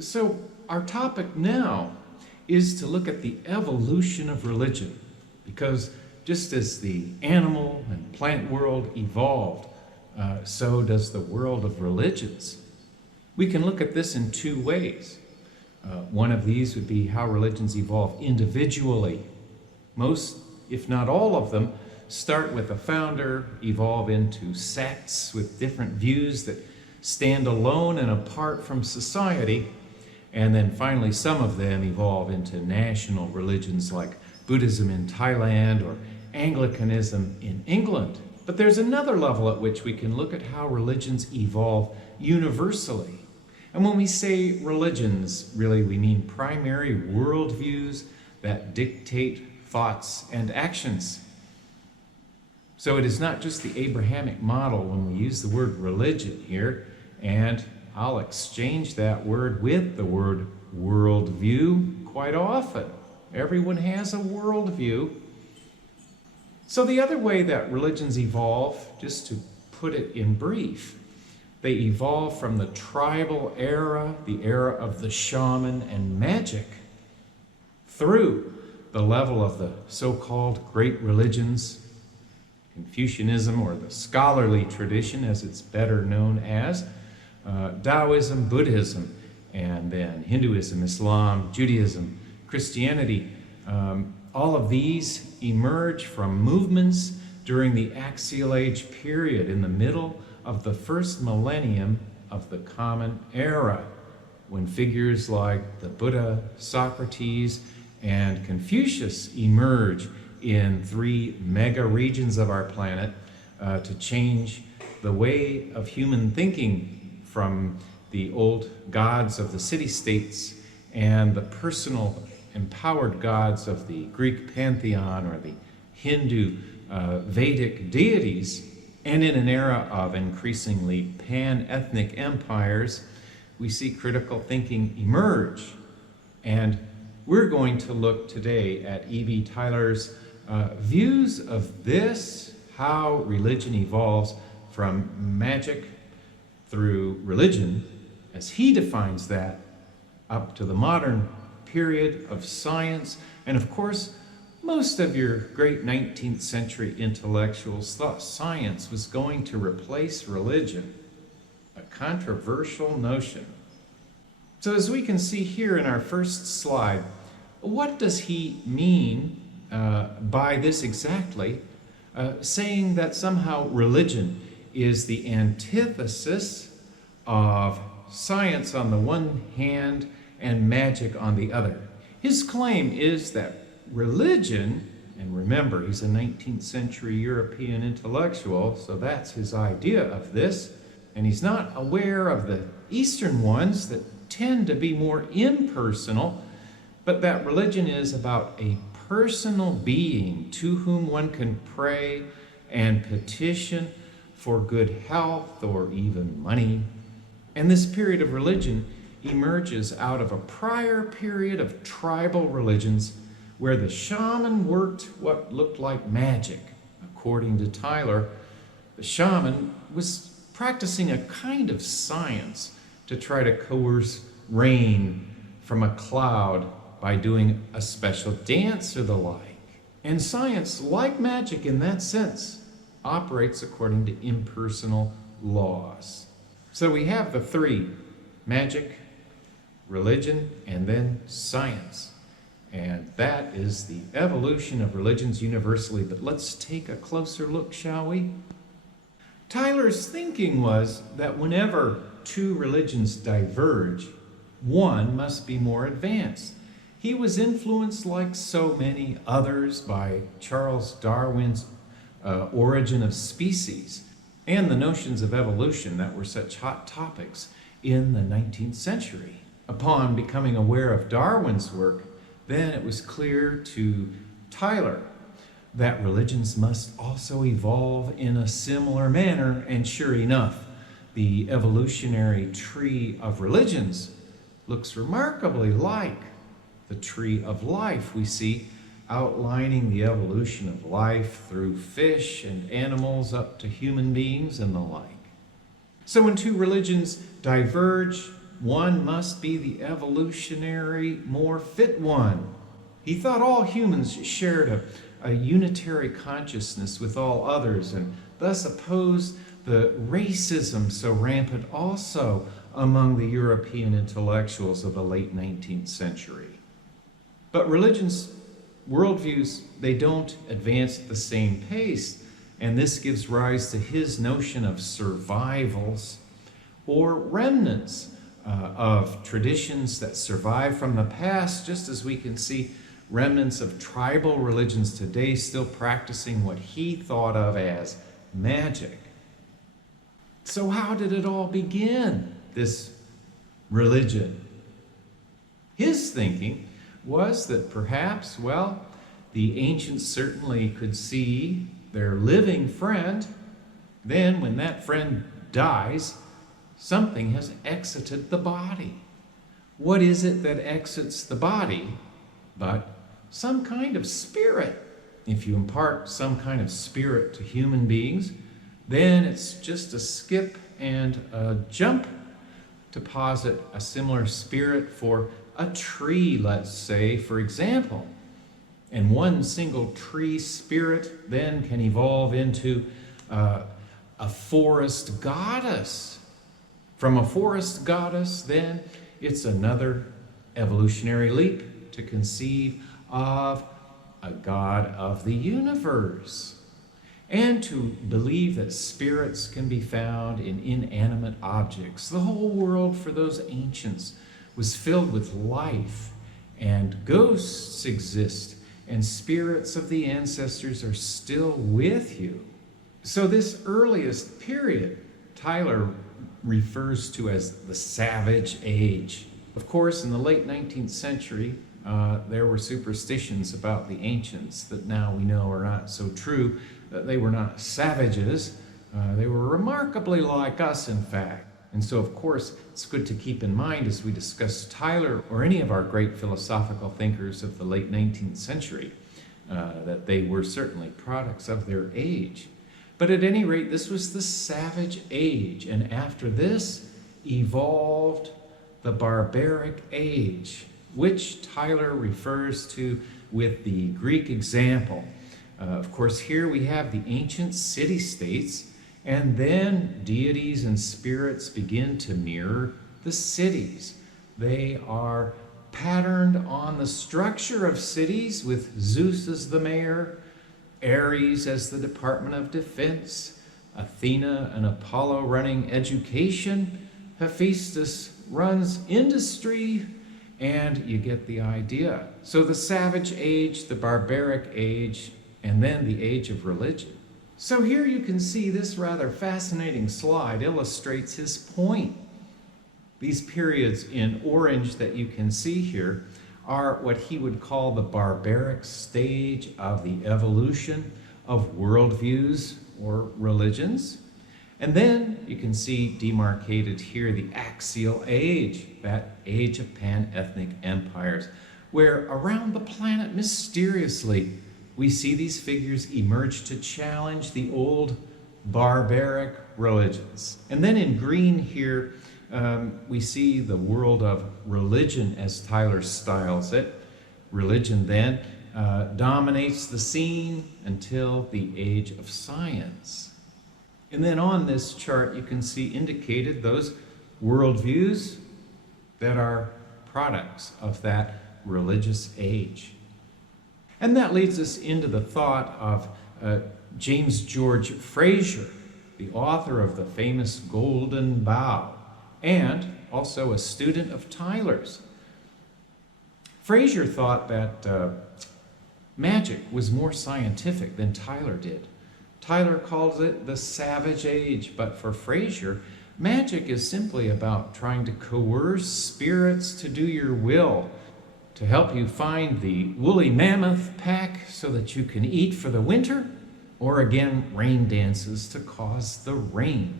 So, our topic now is to look at the evolution of religion, because just as the animal and plant world evolved, so does the world of religions. We can look at this in two ways. One of these would be how religions evolve individually. Most, if not all of them, start with a founder, evolve into sects with different views that stand alone and apart from society, and then finally some of them evolve into national religions like Buddhism in Thailand or Anglicanism in England. But there's another level at which we can look at how religions evolve universally. And when we say religions, really we mean primary worldviews that dictate thoughts and actions. So it is not just the Abrahamic model when we use the word religion here, and I'll exchange that word with the word worldview quite often. Everyone has a worldview. So the other way that religions evolve, just to put it in brief, they evolve from the tribal era, the era of the shaman and magic, through the level of the so-called great religions, Confucianism, or the scholarly tradition as it's better known as, Taoism, Buddhism, and then Hinduism, Islam, Judaism, Christianity. All of these emerge from movements during the Axial Age period in the middle of the first millennium of the Common Era, when figures like the Buddha, Socrates, and Confucius emerge in three mega regions of our planet to change the way of human thinking from the old gods of the city-states and the personal empowered gods of the Greek pantheon or the Hindu Vedic deities. And in an era of increasingly pan-ethnic empires, we see critical thinking emerge. And we're going to look today at E.B. Tylor's views of this, how religion evolves from magic through religion, as he defines that, up to the modern period of science. And of course, most of your great 19th century intellectuals thought science was going to replace religion, a controversial notion. So as we can see here in our first slide, what does he mean by this exactly, saying that somehow religion is the antithesis of science on the one hand and magic on the other? His claim is that religion, and remember, he's a 19th century European intellectual, so that's his idea of this, and he's not aware of the Eastern ones that tend to be more impersonal, but that religion is about a personal being to whom one can pray and petition for good health or even money. And this period of religion emerges out of a prior period of tribal religions where the shaman worked what looked like magic. According to Tylor, the shaman was practicing a kind of science to try to coerce rain from a cloud by doing a special dance or the like. And science, like magic in that sense, operates according to impersonal laws. So we have the three: magic, religion, and then science. And that is the evolution of religions universally. But let's take a closer look, shall we? Tylor's thinking was that whenever two religions diverge, one must be more advanced. He was influenced, like so many others, by Charles Darwin's Origin of Species and the notions of evolution that were such hot topics in the 19th century. Upon becoming aware of Darwin's work, then it was clear to Tylor that religions must also evolve in a similar manner, and sure enough, the evolutionary tree of religions looks remarkably like the tree of life we see outlining the evolution of life through fish and animals up to human beings and the like. So when two religions diverge, one must be the evolutionary, more fit one. He thought all humans shared a unitary consciousness with all others, and thus opposed the racism so rampant also among the European intellectuals of the late 19th century. But religion's worldviews, they don't advance at the same pace, and this gives rise to his notion of survivals or remnants of traditions that survive from the past, just as we can see remnants of tribal religions today still practicing what he thought of as magic. So how did it all begin, this religion? His thinking was that perhaps, well, the ancients certainly could see their living friend. Then when that friend dies, something has exited the body. What is it that exits the body but some kind of spirit? If you impart some kind of spirit to human beings, then it's just a skip and a jump to posit a similar spirit for a tree, let's say, for example. And one single tree spirit then can evolve into a forest goddess. From a forest goddess, then it's another evolutionary leap to conceive of a god of the universe, and to believe that spirits can be found in inanimate objects. The whole world for those ancients was filled with life, and ghosts exist, and spirits of the ancestors are still with you. So this earliest period, Tyler refers to as the Savage Age. Of course, in the late 19th century, there were superstitions about the ancients that now we know are not so true, that they were not savages. They were remarkably like us, in fact. And so, of course, it's good to keep in mind as we discuss Tyler or any of our great philosophical thinkers of the late 19th century, that they were certainly products of their age. But at any rate, this was the Savage Age, and after this evolved the Barbaric Age, which Tyler refers to with the Greek example. Of course, here we have the ancient city-states, and then deities and spirits begin to mirror the cities. They are patterned on the structure of cities, with Zeus as the mayor, Ares as the Department of Defense, Athena and Apollo running education, Hephaestus runs industry, and you get the idea. So the Savage Age, the Barbaric Age, and then the Age of Religion. So here you can see this rather fascinating slide illustrates his point. These periods in orange that you can see here are what he would call the barbaric stage of the evolution of worldviews or religions. And then you can see demarcated here the Axial Age, that age of pan-ethnic empires, where around the planet mysteriously we see these figures emerge to challenge the old barbaric religions. And then in green here, we see the world of religion, as Tyler styles it. Religion then dominates the scene until the age of science. And then on this chart, you can see indicated those worldviews that are products of that religious age. And that leads us into the thought of James George Frazer, the author of the famous Golden Bough, and also a student of Tyler's. Frazer thought that magic was more scientific than Tyler did. Tyler calls it the Savage Age, but for Frazer, magic is simply about trying to coerce spirits to do your will, to help you find the woolly mammoth pack so that you can eat for the winter, or again, rain dances to cause the rain.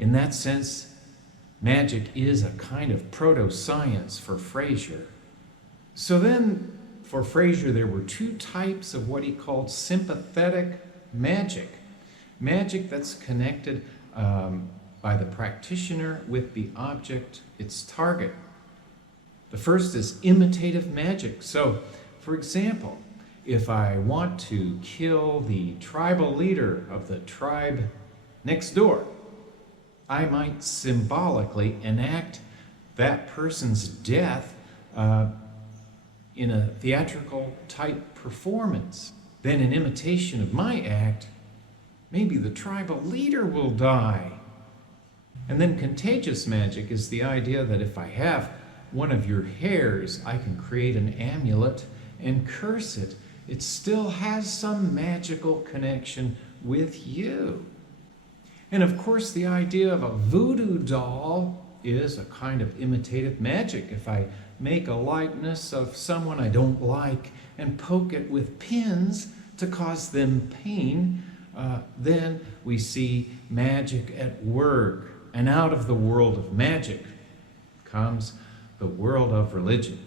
In that sense, magic is a kind of proto-science for Frazer. So then, for Frazer, there were two types of what he called sympathetic magic. Magic that's connected by the practitioner with the object, its target. The first is imitative magic. So, for example, if I want to kill the tribal leader of the tribe next door, I might symbolically enact that person's death in a theatrical type performance. Then, in imitation of my act, maybe the tribal leader will die. And then contagious magic is the idea that if I have one of your hairs, I can create an amulet and curse it. It still has some magical connection with you. And of course, the idea of a voodoo doll is a kind of imitative magic. If I make a likeness of someone I don't like and poke it with pins to cause them pain, then we see magic at work. And out of the world of magic comes the world of religion.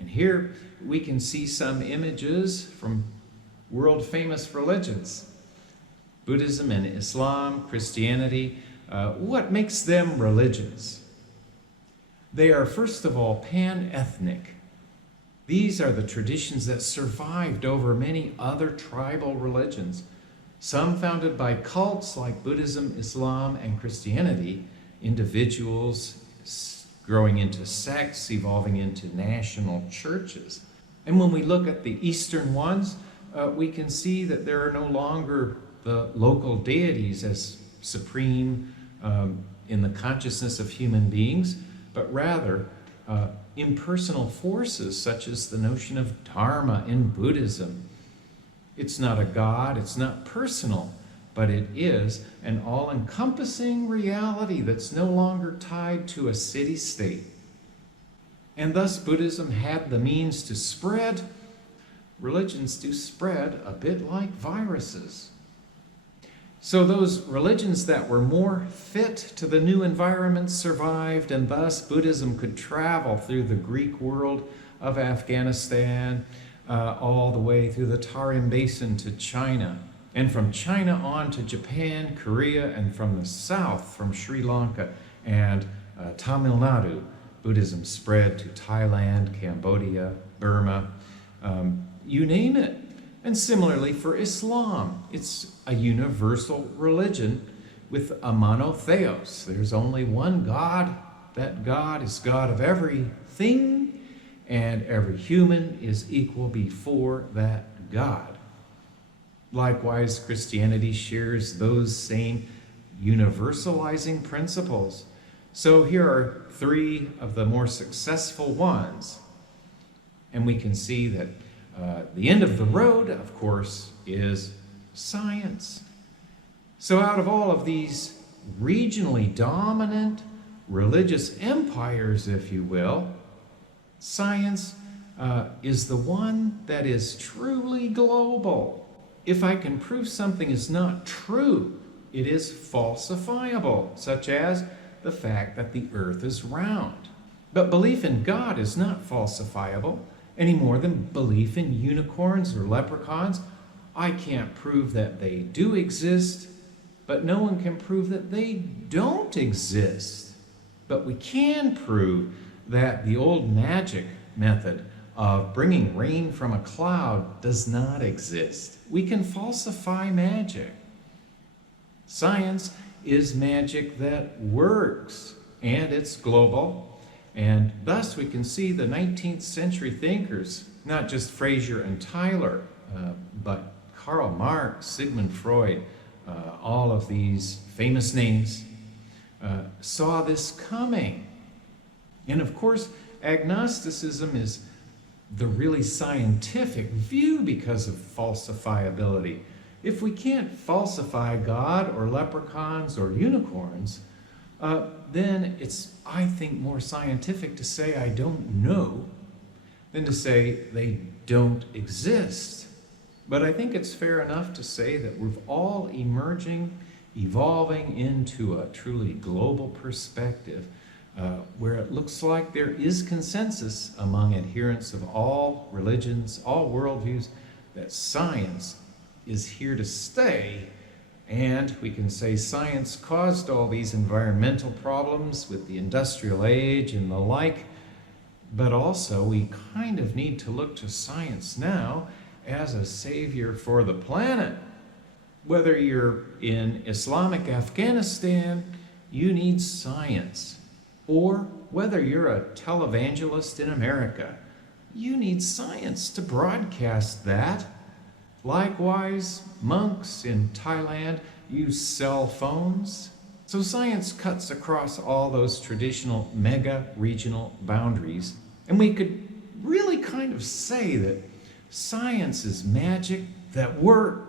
And here we can see some images from world-famous religions. Buddhism and Islam, Christianity, what makes them religions? They are, first of all, pan-ethnic. These are the traditions that survived over many other tribal religions, some founded by cults like Buddhism, Islam, and Christianity, individuals growing into sects, evolving into national churches. And when we look at the Eastern ones, we can see that there are no longer the local deities as supreme in the consciousness of human beings, but rather impersonal forces such as the notion of dharma in Buddhism. It's not a god, it's not personal, but it is an all-encompassing reality that's no longer tied to a city-state. And thus Buddhism had the means to spread. Religions do spread a bit like viruses. So those religions that were more fit to the new environment survived, and thus Buddhism could travel through the Greek world of Afghanistan, all the way through the Tarim Basin to China, and from China on to Japan, Korea, and from the south, from Sri Lanka and Tamil Nadu, Buddhism spread to Thailand, Cambodia, Burma, you name it. And similarly for Islam, it's a universal religion with a monotheos. There's only one God. That God is God of everything, and every human is equal before that God. Likewise, Christianity shares those same universalizing principles. So here are three of the more successful ones. And we can see that the end of the road, of course, is science. So out of all of these regionally dominant religious empires, if you will, science is the one that is truly global. If I can prove something is not true, it is falsifiable, such as the fact that the earth is round. But belief in God is not falsifiable any more than belief in unicorns or leprechauns. I can't prove that they do exist, but no one can prove that they don't exist. But we can prove that the old magic method of bringing rain from a cloud does not exist. We can falsify magic. Science is magic that works, and it's global. And thus we can see the 19th century thinkers, not just Fraser and Tyler, but Karl Marx, Sigmund Freud, all of these famous names, saw this coming. And of course, agnosticism is the really scientific view because of falsifiability. If we can't falsify God or leprechauns or unicorns, then it's, I think, more scientific to say I don't know than to say they don't exist. But I think it's fair enough to say that we're all evolving into a truly global perspective where it looks like there is consensus among adherents of all religions, all worldviews, that science is here to stay And we can say science caused all these environmental problems with the industrial age and the like, but also we kind of need to look to science now as a savior for the planet. Whether you're in Islamic Afghanistan, you need science. Or whether you're a televangelist in America, you need science to broadcast that. Likewise, monks in Thailand use cell phones. So science cuts across all those traditional mega-regional boundaries. And we could really kind of say that science is magic that works.